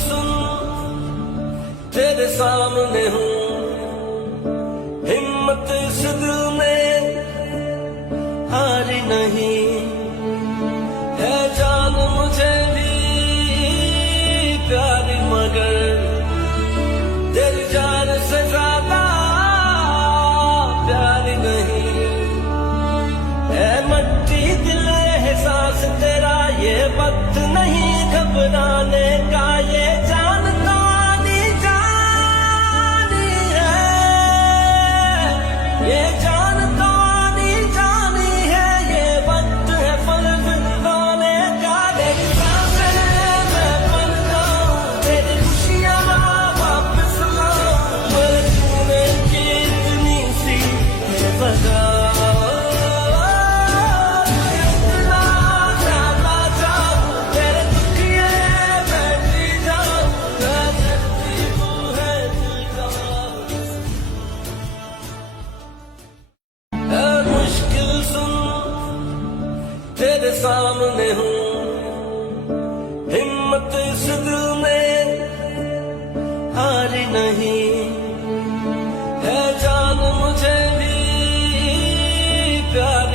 सुन, तेरे सामने हूँ, हिम्मत इस दिल में हारी नहीं है, जान मुझे भी प्यारी मगर तेरी जान से ज्यादा प्यारी नहीं है। मट्टी दिल एहसास तेरा, ये वक्त नहीं घबराने का, ये जानता नहीं जानी है, ये जानता नहीं जानी है, ये वक्त है फर्ज निभाने का। तेरी सांसें मैं बन जाऊं, तेरी खुशियां वापस लाऊं, पर तूने की इतनी सी है वजह, तेरे सामने हूँ, हिम्मत इस दिल में हारी नहीं है, जान मुझे भी प्यार